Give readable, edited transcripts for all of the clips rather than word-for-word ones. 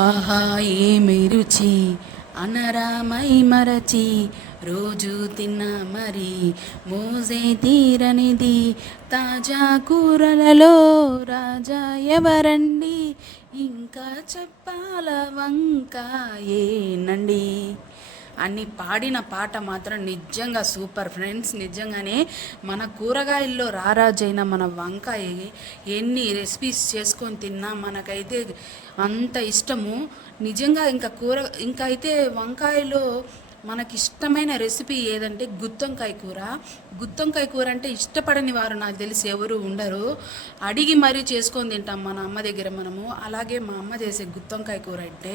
ఆహా ఏమి రుచి అనరామై మరచి రోజు తిన్నా మరి మోజే తీరనిది తాజా కూరలలో రాజా ఎవరండి ఇంకా చెప్పాల వంకాయేనండి అని పాడిన పాట మాత్రం నిజంగా సూపర్ ఫ్రెండ్స్. నిజంగానే మన కూరగాయల్లో రారాజైన మన వంకాయ ఎన్ని రెసిపీస్ చేసుకొని తిన్నా మనకైతే అంత ఇష్టము. నిజంగా ఇంకా అయితే వంకాయలో మనకి ఇష్టమైన రెసిపీ ఏదంటే గుత్తొంకాయ కూర. గుత్తొంకాయ కూర అంటే ఇష్టపడని వారు నాకు తెలిసి ఎవరు ఉండరు. అడిగి మరీ చేసుకొని తింటాం మన అమ్మ దగ్గర మనము. అలాగే మా అమ్మ చేసే గుత్తొంకాయ కూర అంటే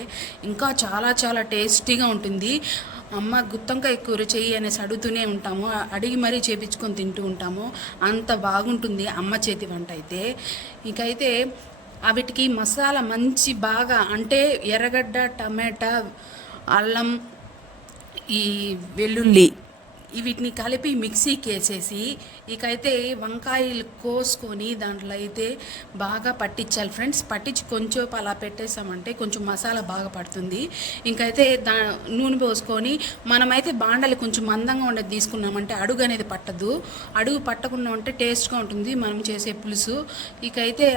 ఇంకా చాలా చాలా టేస్టీగా ఉంటుంది. అమ్మ గుత్తొంకాయ కూర చెయ్యి అనేసి అడుగుతూనే ఉంటాము, అడిగి మరీ చేపించుకొని తింటూ ఉంటాము. అంత బాగుంటుంది అమ్మ చేతి వంట అయితే. ఇంకైతే వీటికి మసాలా మంచి బాగా అంటే ఎర్రగడ్డ, టమాటా, అల్లం, ఈ వెల్లుల్లి వీటిని కలిపి మిక్సీకి వేసేసి ఇకైతే వంకాయలు కోసుకొని దాంట్లో అయితే బాగా పట్టించాలి ఫ్రెండ్స్. పట్టించి కొంచెం అలా పెట్టేసామంటే కొంచెం మసాలా బాగా పడుతుంది. ఇంకైతే నూనె పోసుకొని మనమైతే బాండలు కొంచెం మందంగా ఉండేది తీసుకున్నామంటే అడుగు అనేది పట్టదు. అడుగు పట్టకుండా ఉంటే టేస్ట్గా ఉంటుంది మనం చేసే పులుసు. ఇకైతే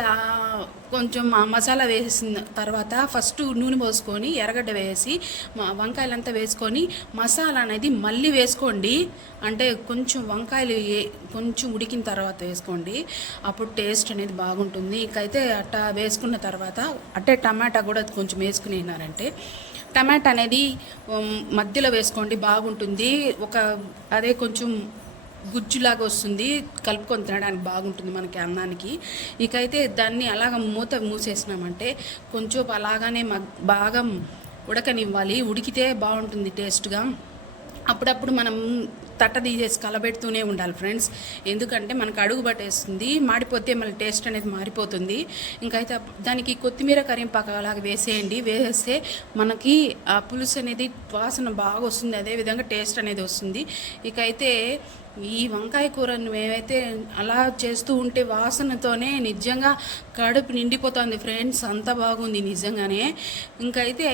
కొంచెం మసాలా వేసిన తర్వాత ఫస్ట్ నూనె పోసుకొని ఎర్రగడ్డ వేసి వంకాయలంతా వేసుకొని మసాలా అనేది మళ్ళీ వేసుకోండి. అంటే కొంచెం వంకాయలు కొంచెం ఉడికిన తర్వాత వేసుకోండి, అప్పుడు టేస్ట్ అనేది బాగుంటుంది. ఇంకైతే అట్టా వేసుకున్న తర్వాత అంటే టమాటా కూడా కొంచెం వేసుకునేనారంటే టమాటా అనేది మధ్యలో వేసుకోండి, బాగుంటుంది. అదే కొంచెం గుజ్జులాగా వస్తుంది, కలుపుకొని తినడానికి బాగుంటుంది మనకి అన్నానికి. ఇకైతే దాన్ని అలాగ మూసేసినామంటే కొంచెం అలాగానే బాగా ఉడకనివ్వాలి. ఉడికితే బాగుంటుంది టేస్ట్గా. అప్పుడప్పుడు మనం తట్ట తీసేసి కలబెడుతూనే ఉండాలి ఫ్రెండ్స్, ఎందుకంటే మనకు అడుగు పట్టేస్తుంది, మాడిపోతే మళ్ళీ టేస్ట్ అనేది మారిపోతుంది. ఇంకైతే దానికి కొత్తిమీర, కరివేపాకు అలాగ వేసేయండి. వేస్తే మనకి ఆ పులుసు అనేది వాసన బాగా వస్తుంది, అదేవిధంగా టేస్ట్ అనేది వస్తుంది. ఇకైతే ఈ వంకాయ కూరను మేమైతే అలా చేస్తూ ఉంటే వాసనతోనే నిజంగా కడుపు నిండిపోతుంది ఫ్రెండ్స్, అంత బాగుంది నిజంగానే. ఇంకైతే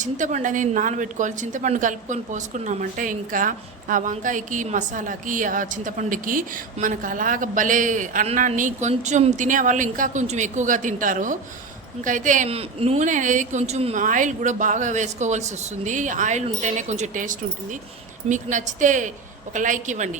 చింతపండు అనేది నానబెట్టుకోవాలి. చింతపండు కలుపుకొని పోసుకున్నామంటే ఇంకా ఆ వంకాయకి, మసాలాకి, ఆ చింతపండుకి మనకు అలాగ భలే అన్నాన్ని కొంచెం తినేవాళ్ళు ఇంకా కొంచెం ఎక్కువగా తింటారు. ఇంకైతే నూనె అనేది కొంచెం ఆయిల్ కూడా బాగా వేసుకోవాల్సి వస్తుంది. ఆయిల్ ఉంటేనే కొంచెం టేస్ట్ ఉంటుంది. మీకు నచ్చితే ఒక లైక్ ఇవ్వండి.